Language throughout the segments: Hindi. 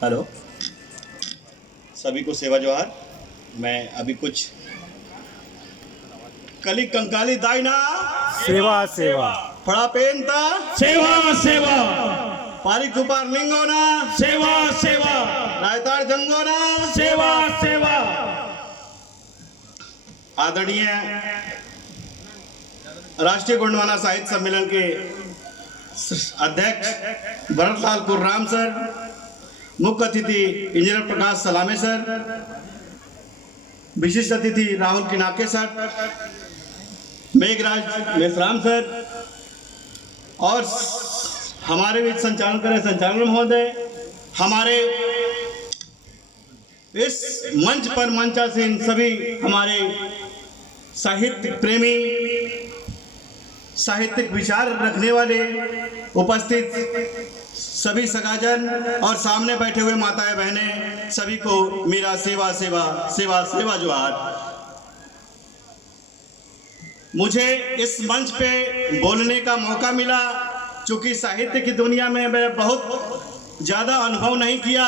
हेलो, सभी को सेवा जोहार। मैं अभी कुछ कली कंकाली दाइना सेवा सेवा फड़ा पेनता सेवा सेवा पारिक सुपार लिंगोना सेवा सेवा रायताड़ जंगोना सेवा सेवा। आदरणीय राष्ट्रीय गोंडवाना साहित्य सम्मेलन के अध्यक्ष भरतलाल कुर्राम सर, मुख्य अतिथि इंजीनियर प्रकाश सलामे सर, विशिष्ट अतिथि राहुल किनाके सर, मेघराज मेसराम सर और हमारे बीच संचालन करे संचालन महोदय, हमारे इस मंच पर मंचासीन सभी हमारे साहित्य प्रेमी, साहित्यिक विचार रखने वाले उपस्थित सभी सगाजन और सामने बैठे हुए माताएं बहनें, सभी को मेरा सेवा सेवा सेवा सेवा जोहार। मुझे इस मंच पे बोलने का मौका मिला, चूंकि साहित्य की दुनिया में मैं बहुत ज़्यादा अनुभव नहीं किया,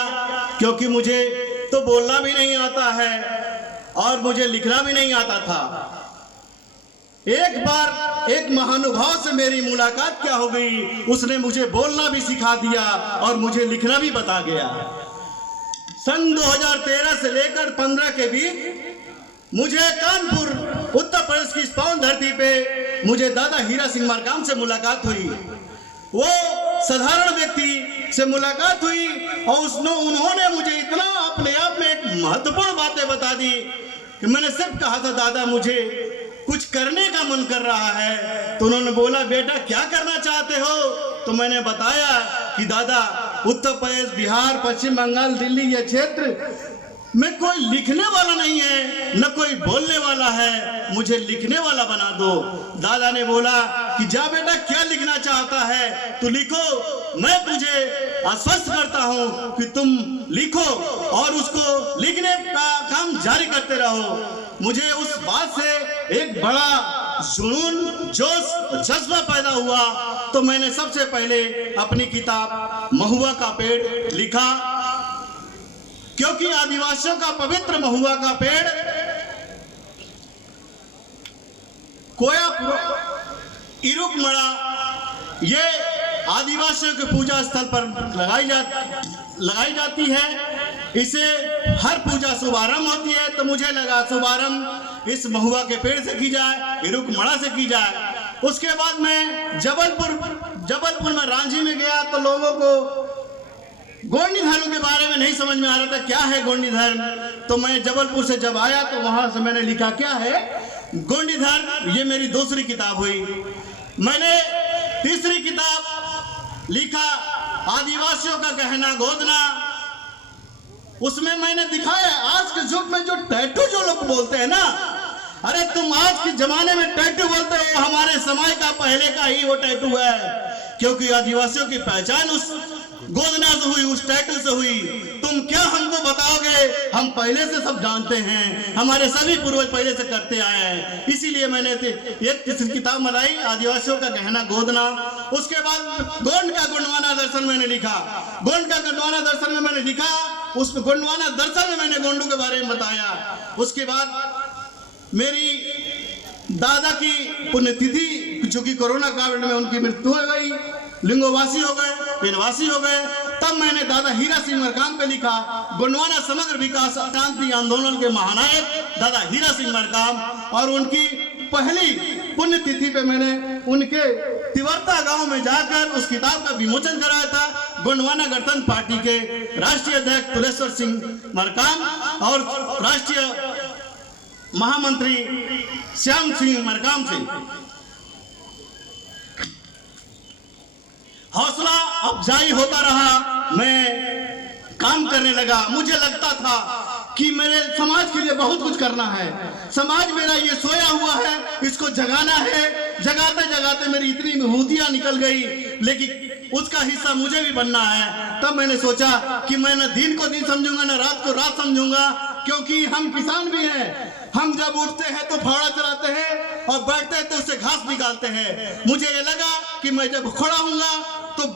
क्योंकि मुझे तो बोलना भी नहीं आता है और मुझे लिखना भी नहीं आता था। एक बार एक महानुभाव से मेरी मुलाकात क्या हो गई, उसने मुझे बोलना भी सिखा दिया और मुझे लिखना भी बता गया। सन 2013 से लेकर 15 के बीच मुझे कानपुर उत्तर प्रदेश की इस पावन धरती पे मुझे दादा हीरा सिंह मरकाम से मुलाकात हुई। वो साधारण व्यक्ति से मुलाकात हुई और उन्होंने मुझे इतना अपने आप में एक महत्वपूर्ण बातें बता दी कि मैंने सिर्फ कहा था, दादा मुझे कुछ करने का मन कर रहा है। तो उन्होंने बोला, बेटा क्या करना चाहते हो? तो मैंने बताया कि दादा उत्तर प्रदेश, बिहार, पश्चिम बंगाल, दिल्ली ये क्षेत्र में कोई लिखने वाला नहीं है, न कोई बोलने वाला है, मुझे लिखने वाला बना दो। दादा ने बोला कि जा बेटा, क्या लिखना चाहता है तू लिखो, मैं तुझे आश्वस्त करता हूं कि तुम लिखो और उसको लिखने का काम जारी करते रहो। मुझे उस बात से एक बड़ा जुनून, जोश, जज्बा पैदा हुआ। तो मैंने सबसे पहले अपनी किताब महुआ का पेड़ लिखा, क्योंकि आदिवासियों का पवित्र महुआ का पेड़ कोया इरुकमड़ा ये आदिवासियों के पूजा स्थल पर लगाई जाती है। इसे हर पूजा शुभारंभ होती है, तो मुझे लगा शुभारंभ इस महुआ के पेड़ से की जाए, इरुकमड़ा से की जाए। उसके बाद मैं जबलपुर में रांझी में गया, तो लोगों को गोंडी धर्म के बारे में नहीं समझ में आ रहा था, क्या है गोंडी धर्म। तो मैं जबलपुर से जब आया तो वहां से मैंने लिखा क्या है गोंडी धर्म। ये मेरी दूसरी किताब हुई। मैंने तीसरी किताब लिखा आदिवासियों का गहना गोदना। उसमें मैंने दिखाया आज के युग में जो टैटू जो लोग बोलते हैं ना, अरे तुम आज के जमाने में टैटू बोलते हो, हमारे समय का पहले का ही वो टैटू है, क्योंकि आदिवासियों की पहचान उस गोदना से हुई, उस टैटू से हुई। तुम क्या हमको बताओगे? हम पहले से सब जानते हैं, हमारे सभी पूर्वज पहले से करते आए हैं। इसीलिए मैंने एक तीसरी किताब बनाई, आदिवासियों का गहना गोदना। उसके बाद गोंड का गोंडवाना दर्शन मैंने लिखा। गोंड का गोंडवाना दर्शन में मैंने लिखा, उस गोंडवाना दर्शन में मैंने गोंडू के बारे में बताया। उसके बाद मेरी दादा की पुण्यतिथि, चूंकि कोरोना काल में उनकी मृत्यु हो गई, लिंगोवासी हो गए, पिनवासी हो गए, तब मैंने दादा हीरा सिंह मरकाम पे लिखा। गोंडवाना समग्र विकास क्रांति आंदोलन के महानायक दादा हीरा सिंह मरकाम, और उनकी पहली पुण्यतिथि पे मैंने उनके तिवरता गांव में जाकर उस किताब का विमोचन कराया था। गोंडवाना गणतंत्र पार्टी के राष्ट्रीय अध्यक्ष तुलेश्वर सिंह मरकाम और राष्ट्रीय महामंत्री श्याम सिंह मरकाम से हौसला अफजाई होता रहा। मैं काम करने लगा। मुझे लगता था कि मेरे समाज के लिए बहुत कुछ करना है, समाज मेरा ये सोया हुआ है, इसको जगाना है। जगाते जगाते मेरी इतनी विभूतियां निकल गई, लेकिन उसका हिस्सा मुझे भी बनना है। तब मैंने सोचा कि मैं न दिन को दिन समझूंगा, न रात को रात समझूंगा, क्योंकि हम किसान भी हैं। हम जब उठते हैं तो फावड़ा चलाते हैं और बैठते हैं तो उससे घास निकालते हैं। मुझे ये लगा कि मैं जब खड़ा हूंगा तो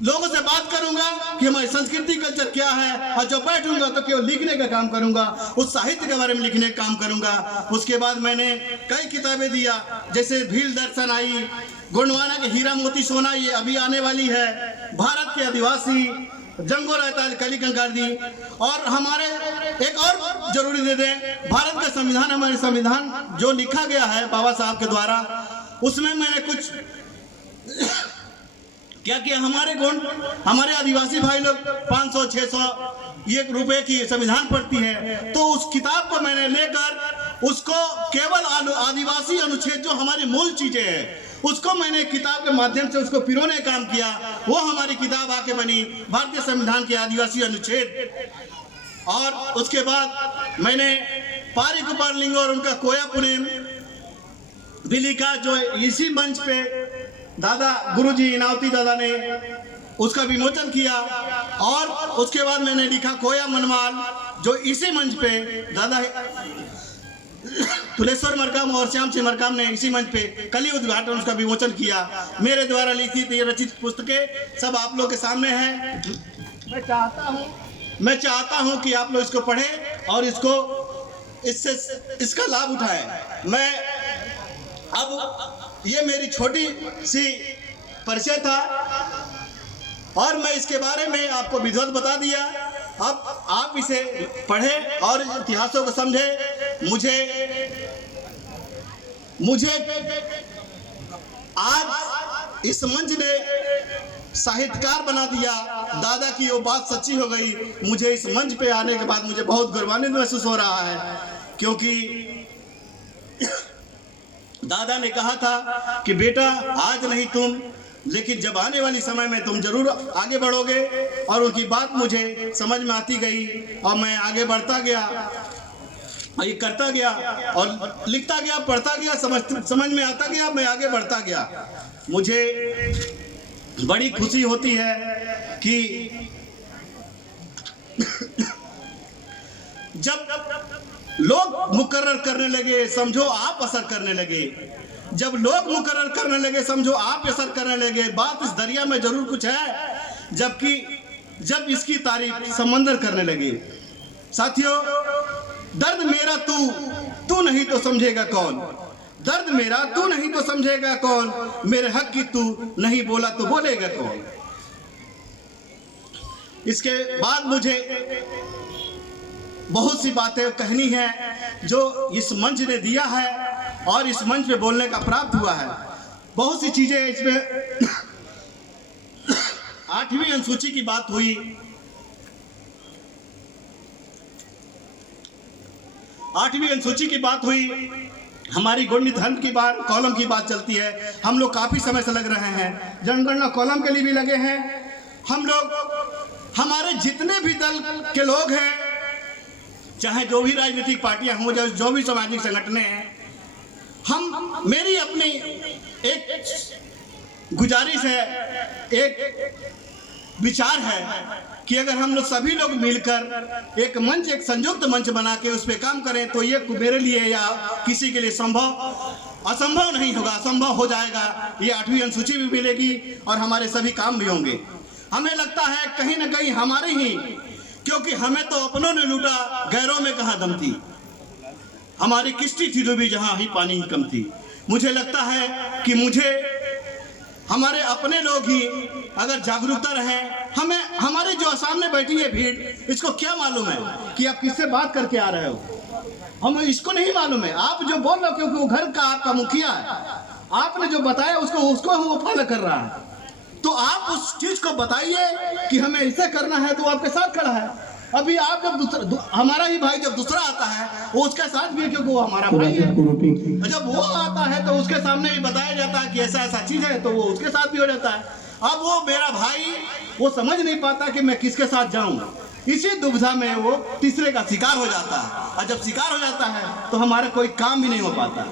लोगों से बात करूंगा कि हमारी संस्कृति कल्चर क्या है, और जब बैठूंगा तो केवल लिखने का काम करूंगा, उस साहित्य के बारे में लिखने का काम करूंगा। उसके बाद मैंने कई किताबें दिया, जैसे भील दर्शन आई, गोंडवाना के हीरा मोती सोना ये अभी आने वाली है, भारत के आदिवासी, जंगो रहता है कली कंकार दी, और हमारे एक और जरूरी दे दें, भारत का संविधान, हमारे संविधान जो लिखा गया है बाबा साहब के द्वारा, उसमें मैंने कुछ क्या किया, हमारे आदिवासी भाई लोग 500-600 रुपए की संविधान पड़ती है, तो उस किताब को मैंने लेकर उसको केवल आदिवासी अनुच्छेद जो हमारी मूल चीजें हैं उसको मैंने किताब के माध्यम से उसको पिरोने का काम किया। वो हमारी किताब आके बनी भारतीय संविधान के आदिवासी अनुच्छेद। और उसके बाद मैंने पारी कुपार लिंग और उनका कोया पुनेम भी लिखा, जो इसी मंच पे दादा गुरुजी इनावती दादा ने उसका विमोचन किया। और उसके बाद मैंने लिखा कोया मनमाल, जो इसी मंच पे दादा तुलेश्वर मरकाम और श्याम सिंह मरकाम ने इसी मंच पे कली उद्घाटन उसका विमोचन किया। मेरे द्वारा लिखित ये रचित पुस्तकें सब आप लोग के सामने हैं। मैं चाहता हूं कि आप लोग इसको पढ़ें और इसका लाभ उठाएं। मैं अब ये मेरी छोटी सी परिचय था और मैं इसके बारे में आपको विधिवत बता दिया। अब आप इसे पढ़ें और इतिहासों को समझें। मुझे आज इस मंच ने साहित्यकार बना दिया। दादा की वो बात सच्ची हो गई। मुझे इस मंच पे आने के बाद मुझे बहुत गौरवान्वित महसूस हो रहा है, क्योंकि दादा ने कहा था कि बेटा आज नहीं तुम, लेकिन जब आने वाली समय में तुम जरूर आगे बढ़ोगे। और उनकी बात मुझे समझ में आती गई और मैं आगे बढ़ता गया, ये करता गया और लिखता गया, पढ़ता गया, समझ में आता गया, मैं आगे बढ़ता गया। मुझे बड़ी खुशी होती है कि जब लोग मुकर्रर करने लगे समझो आप असर करने लगे, जब लोग मुकर्रर करने लगे समझो आप असर करने लगे। बात इस दरिया में जरूर कुछ है, जब इसकी तारीफ समंदर करने लगे। साथियों, दर्द मेरा तू नहीं तो समझेगा कौन, दर्द मेरा तू नहीं तो समझेगा कौन, मेरे हक की तू नहीं बोला तो बोलेगा कौन। इसके बाद मुझे बहुत सी बातें कहनी है जो इस मंच ने दिया है और इस मंच पे बोलने का प्राप्त हुआ है। बहुत सी चीजें इसमें 8वीं अनुसूची की बात हुई, 8वीं अनुसूची की बात हुई, हमारी गोंडी धर्म की बात, कॉलम की बात चलती है। हम लोग काफी समय से लग रहे हैं, जनगणना कॉलम के लिए भी लगे हैं। हम लोग, हमारे जितने भी दल के लोग हैं, चाहे जो भी राजनीतिक पार्टियां हों, जो भी सामाजिक संगठनें हैं, मेरी अपनी एक गुजारिश है, एक विचार है कि अगर हम लोग सभी लोग मिलकर एक मंच, एक संयुक्त मंच बना के उस पर काम करें तो ये मेरे लिए या किसी के लिए असंभव नहीं होगा, असंभव हो जाएगा। ये 8वीं अनुसूची भी मिलेगी और हमारे सभी काम भी होंगे। हमें लगता है कहीं ना कहीं हमारे ही, क्योंकि हमें तो अपनों ने लूटा, गैरों में कहाँ दम थी, हमारी किश्ती थी डूबी जहाँ ही पानी कम थी। मुझे लगता है कि हमारे अपने लोग ही अगर जागरूकता रहे, हमारे जो सामने बैठी है भीड़, इसको क्या मालूम है कि आप किससे बात करके आ रहे हो, हमें इसको नहीं मालूम है। आप जो बोल रहे हो क्योंकि वो घर का आपका मुखिया है, आपने जो बताया उसको वो फॉलो कर रहा है, तो आप उस चीज को बताइए कि हमें ऐसे करना है, तो आपके साथ खड़ा है। अभी आप जब हमारा ही भाई जब दूसरा आता है वो उसके साथ भी है, क्योंकि वो हमारा भाई है। जब वो आता है तो उसके सामने भी बताया जाता है कि ऐसा ऐसा चीज है, तो वो उसके साथ भी हो जाता है। अब वो मेरा भाई वो समझ नहीं पाता कि मैं किसके साथ जाऊं, इसी दुविधा में वो तीसरे का शिकार हो जाता है। और जब शिकार हो जाता है तो हमारा कोई काम भी नहीं हो पाता,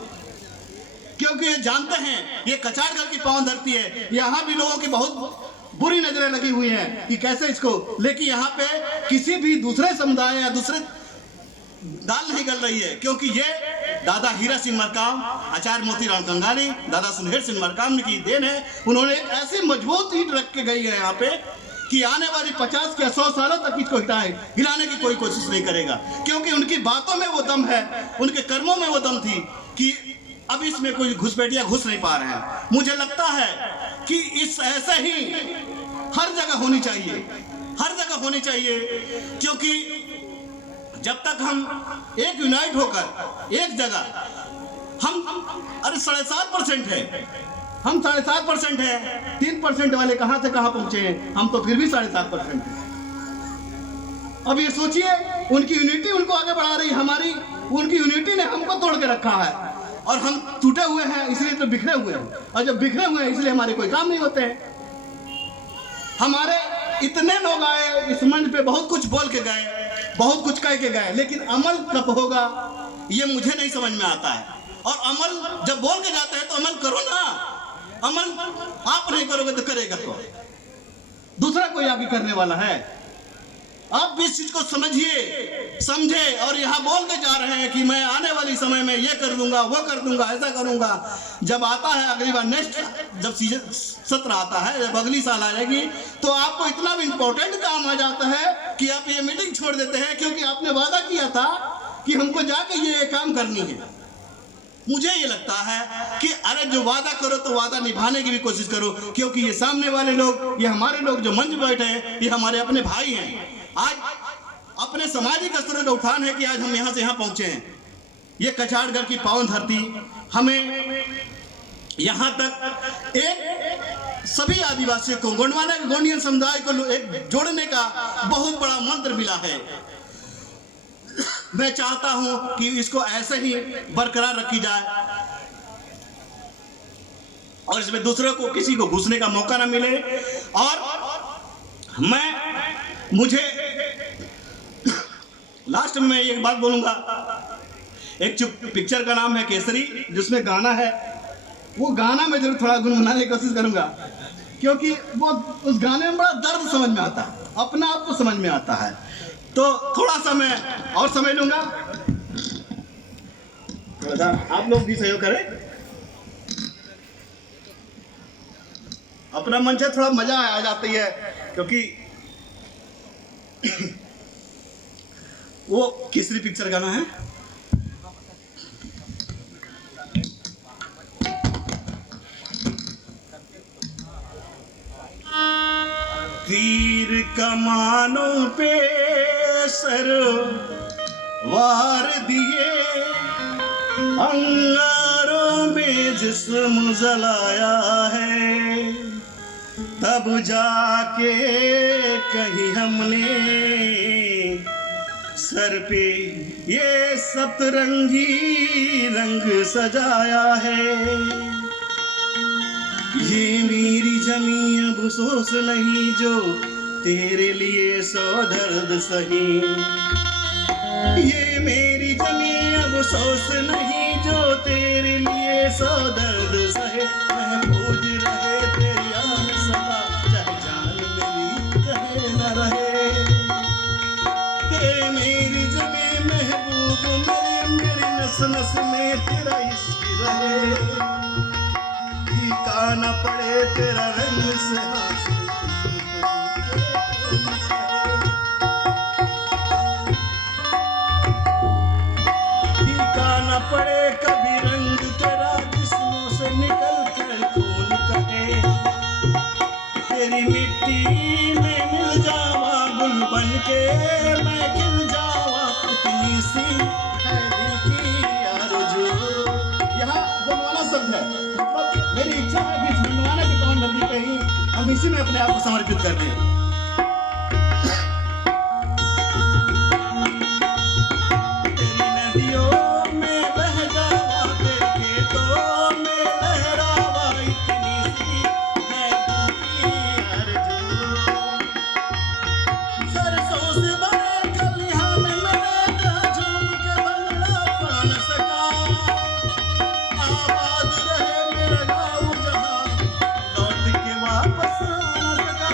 क्योंकि ये जानते हैं ये कचाड़गढ़ की पांव धरती है। यहाँ भी लोगों की बहुत बुरी नजरें लगी हुई हैं कि कैसे इसको, लेकिन यहाँ पे किसी भी दूसरे समुदाय या दूसरे दाल नहीं गल रही है, क्योंकि ये दादा हीरा सिंह मरकाम, आचार्य मोतीराम गंगानी, दादा सुनहेर सिंह मरकाम की देन है। उन्होंने एक ऐसी मजबूत ईंट रख के गई है यहाँ पे कि आने वाली 50 या 100 सालों तक इसको हिलाने की कोई कोशिश नहीं करेगा, क्योंकि उनकी बातों में वो दम है, उनके कर्मों में वो दम थी कि अब इसमें कोई घुसपैठिया घुस नहीं पा रहे हैं। मुझे लगता है कि इस ऐसे ही हर जगह होनी चाहिए, हर जगह होनी चाहिए, क्योंकि जब तक हम एक यूनाइट होकर एक जगह हम अरे 7.5% है, हम 7.5% है, 3% वाले कहां से कहां पहुंचे हैं, हम तो फिर भी 7.5% हैं। अब ये सोचिए, उनकी यूनिटी उनको आगे बढ़ा रही, हमारी उनकी यूनिटी ने हमको तोड़ के रखा है, और हम टूटे हुए हैं इसलिए तो बिखरे हुए हैं, और जब बिखरे हुए हैं इसलिए हमारे कोई काम नहीं होते हैं। हमारे इतने लोग आए इस मंच पे, बहुत कुछ बोल के गए, बहुत कुछ कह के गए, लेकिन अमल कब होगा ये मुझे नहीं समझ में आता है। और अमल जब बोल के जाते हैं तो अमल करो ना, अमल आप नहीं करोगे तो करेगा कौन? दूसरा कोई आगे करने वाला है? आप भी इस चीज को समझिए, समझे, और यहाँ बोल के जा रहे हैं कि मैं आने वाली समय में ये कर दूंगा, वो कर दूंगा, ऐसा करूंगा। जब आता है अगली बार, नेक्स्ट जब सीजन सत्र आता है, जब अगली साल आएगी, तो आपको इतना भी इंपॉर्टेंट काम आ जाता है कि आप ये मीटिंग छोड़ देते हैं, क्योंकि आपने वादा किया था कि हमको जाके ये काम करनी है। मुझे ये लगता है कि अरे जो वादा करो तो वादा निभाने की भी कोशिश करो, क्योंकि ये सामने वाले लोग, ये हमारे लोग जो मंच बैठे हैं, ये हमारे अपने भाई हैं। आज अपने सामाजिक स्तरों का उठान है कि आज हम यहाँ से यहाँ पहुंचे हैं। ये कछाड़गढ़ की पावन धरती हमें यहाँ तक एक सभी आदिवासियों को, गोंडवाना गोंडियन समुदाय को एक जोड़ने का बहुत बड़ा मंत्र मिला है। मैं चाहता हूं कि इसको ऐसे ही बरकरार रखी जाए और इसमें दूसरों को, किसी को घुसने का मौका ना मिले। और मुझे लास्ट में मैं एक बात बोलूंगा। एक पिक्चर का नाम है केसरी, जिसमें गाना है, वो गाना मैं जरूर थोड़ा गुनगुनाने की कोशिश करूंगा, क्योंकि वो उस गाने में बड़ा दर्द समझ में आता है, अपना आप को समझ में आता है। तो थोड़ा सा मैं और समझ लूंगा, आप लोग भी सहयोग करें। अपना मंच है, थोड़ा मजा आ जाती है, क्योंकि वो केसरी पिक्चर गाना है। तीर कमानों पे सर वार दिए, अंगारों में जिस्म जलाया है, तब जाके कहीं हमने सर पे ये सतरंगी रंग सजाया है। ये मेरी जमीन अब अफसोस नहीं जो तेरे लिए सौ दर्द सही। ये मेरी जमीन अब अफसोस नहीं जो तेरे लिए सौ दर्द सहे। महफूज रहे तेरी याद सदा, चाहे जान मेरी रहे न रहे। तेरे मेरी जमीन महबूब मेरी नस नस में तेरा इश्क रहे। फीका न पड़े तेरा रंग से हासिल, फीका न पड़े कभी रंग तेरा जिस्मों से निकल कर खून कहे। तेरी मिट्टी में मिल जावा गुल बन के मैं खिल जावा, इतनी सी है दिल की आरज़ू। यहाँ गोंडवाना शब्द है, मेरी इच्छा है कि इस गोंडवाना की पावन नदी पे ही हम इसी में अपने आप को समर्पित कर दें। तेरी नदियों में बह जावा, तेरे खेतों में लहरावा, इतनी सी है दिल की आरज़ू। सरसों से भरे खलिहान में मेरा झूम के बंगला पा न सका। आबाद रहे मेरा गाँव जहाँ लौट के वापस आ न सका।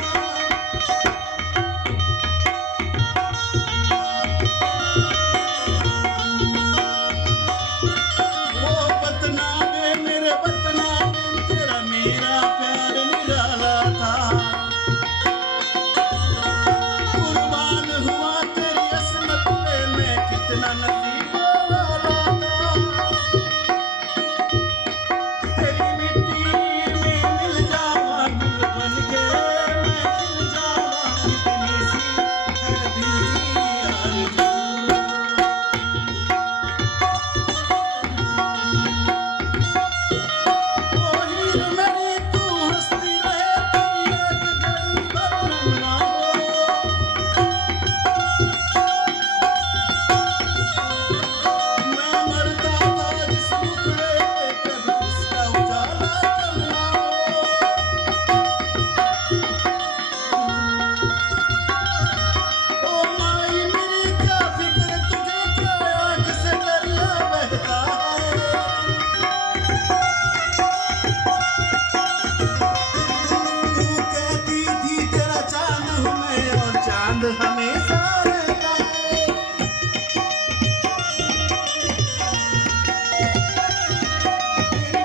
आनंद हमेशा रहता है।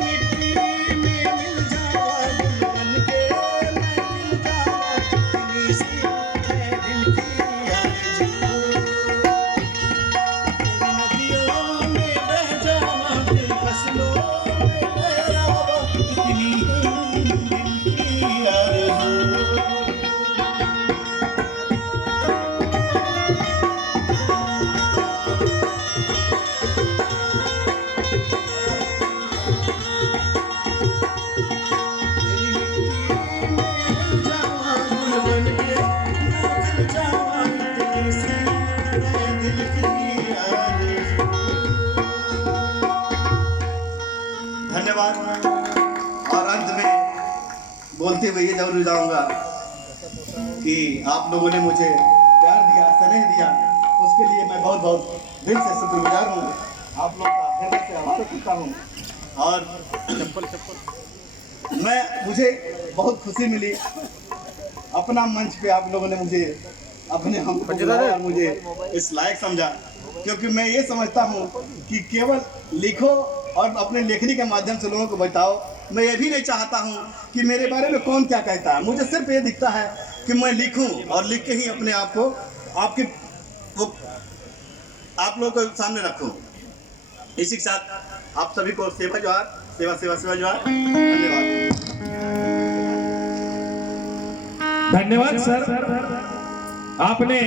मिट्टी में मिल जावा दिल बन के, मैं मिल जावा इतनी सी है दिल की आरज़ू। नदियों में बह जावा दिल फसलों में लहरावा इतनी है दिल की आरज़ू। धन्यवाद। और अंत में बोलते हुए ये जरूर जाऊंगा कि आप लोगों ने मुझे प्यार दिया, स्नेह दिया, उसके लिए मैं बहुत बहुत दिल से शुक्रगुजार हूँ। आप लोग का हृदय से आभार करता हूँ। और मुझे बहुत खुशी मिली, अपना मंच पे आप लोगों ने मुझे अपने हम बुलाया और मुझे इस लायक समझा, क्योंकि मैं ये समझता हूँ कि केवल लिखो और अपने लेखनी के माध्यम से लोगों को बताओ। मैं ये भी नहीं चाहता हूँ कि मेरे बारे में कौन क्या कहता है, मुझे सिर्फ ये दिखता है कि मैं लिखूं और लिख के ही अपने आप को आप लोगों को सामने रखूं। इसी के साथ आप सभी को सेवा जोहार, सेवा सेवा सेवा जोहार। धन्यवाद। धन्यवाद सर, आपने